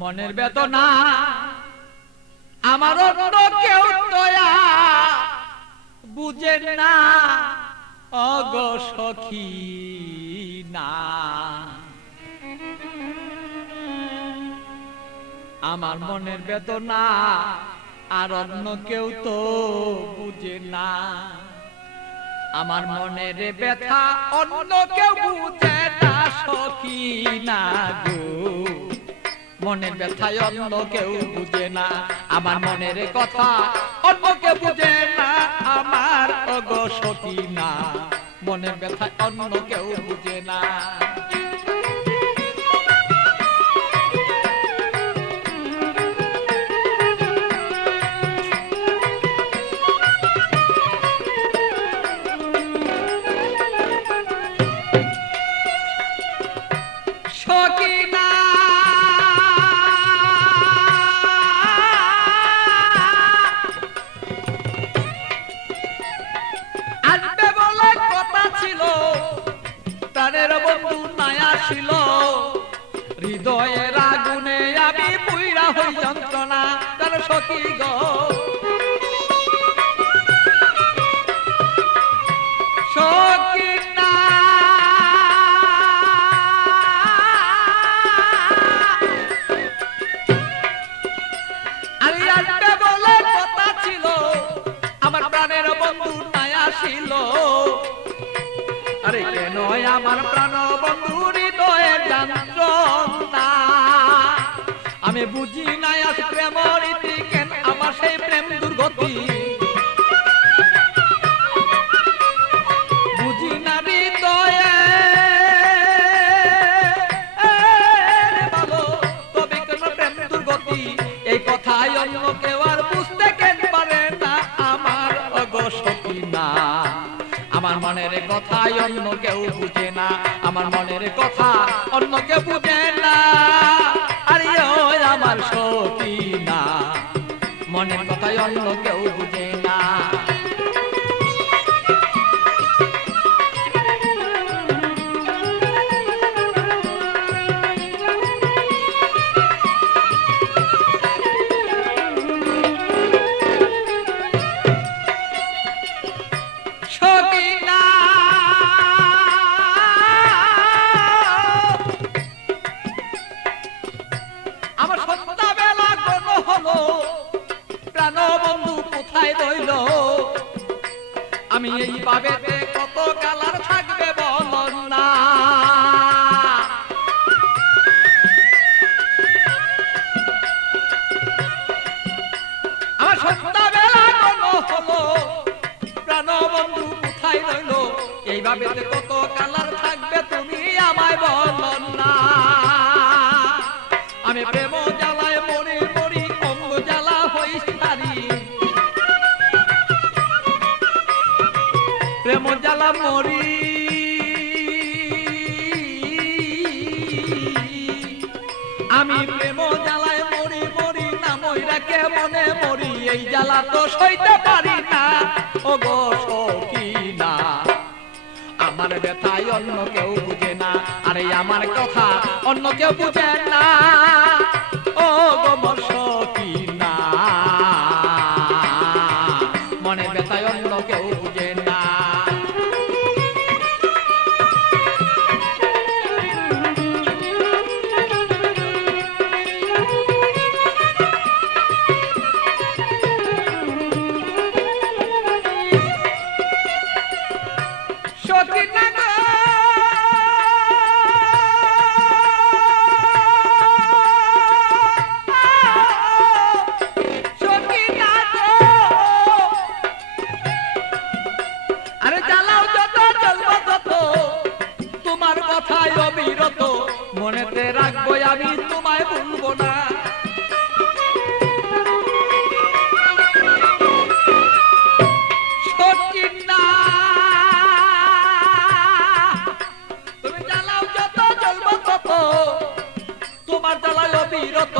মনের বেদনা আমার অন্য কেউ দয়া বুঝে না অগো সখী না। আমার মনের বেদনা আর অন্য কেউ তো বুঝে না। আমার মনের ব্যথা অন্য কেউ বুঝে না সখী না গো। মনের ব্যথায় অন্য কেউ বুঝে না, আমার মনের কথা অন্য কেউ বুঝে না আমার ওগো সখী না। মনের ব্যথায় অন্য কেউ বুঝে না। হৃদয়ের আগুনে আমি পুইরা হই যন্ত্রণা তার সখী গো। সখী না আরে আসবে বলে কথা ছিল, আমার প্রাণের বন্ধু নাই আসিল। আরে কেন আমার প্রাণ বন্ধু হৃদয়ের যন্ত্রণা আমি বুঝি নাই আজ প্রেম রীতি কেন আমার সেই প্রেম দুর্গতি। বুঝি না হৃদয়ে ভালো তবে কেন প্রেম দুর্গতি। এই কথাই অন্য কেউ আর বুঝতে কেন পারে না আমার ওগো সখী না। আমার মনের কথা অন্য কেউ বুঝে না, আমার মনের কথা অন্য কেউ বুঝে না। আরে ওই আমার সখী না, মনের কথা অন্য কেউ বুঝে না। আমি এই ভাবেতে কত কালার থাকবে বলন না। আমার সন্ধ্যাবেলা কোনো হলো প্রাণ বন্ধু কোথায় রইল। এই ভাবেতে কত কালার থাকবে তুমি আমায় বলন না। আমি প্রেম জ্বালায় মরি মরি অঙ্গ জ্বালা হই সারি। প্রেম জ্বালা মরি আমি প্রেম জ্বালায় মরি মরি না মইরা কে মনে মরি। এই জ্বালা তো সইতে পারি না ওগো সখী না। আমার ব্যথায় অন্য কেউ বুঝে না, আরে আমার কথা অন্য কেউ বুঝে না ওগো মোর সখী না। মনের ব্যথায় অন্য কেউ বুঝে না। মনেতে রাখবো আমি তোমায় ভুলবো না। সখী না তুমি জ্বালাও যত জ্বলবো তত, তোমার জ্বালায় অবিরত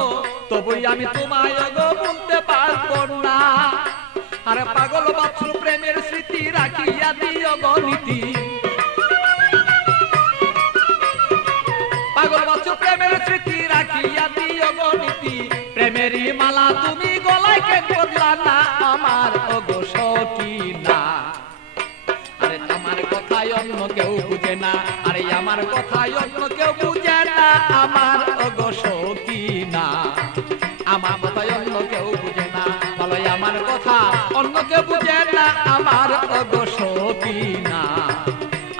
তবুই আমি তোমায় গো ভুলতে পারবো না। আরে পাগল বাছুর প্রেমের স্মৃতি রাখিয়া দিও গো নীতি। পাগল বাছুর প্রেমের স্মৃতি রাখিয়া দিও গো নীতি। মালা তুমি গলায় কেন পরলা না আমার ওগো সখী না। আরে আমার কথাই অন্য কেউ বুঝে না, আরে আমার কথাই অন্য কেউ বুঝে না আমার ওগো সখী না। আমার কথাই অন্য কেউ বুঝে না, বলো আমার কথা অন্য কেউ বুঝে না আমার ওগো সখী না।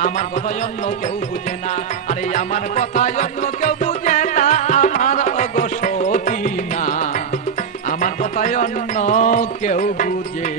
আমার কথাই অন্য কেউ বুঝে না, আরে আমার কথাই অন্য কেউ বুঝে না আমার ওগো সখী না। আমার কথাই অন্য কেউ বুঝে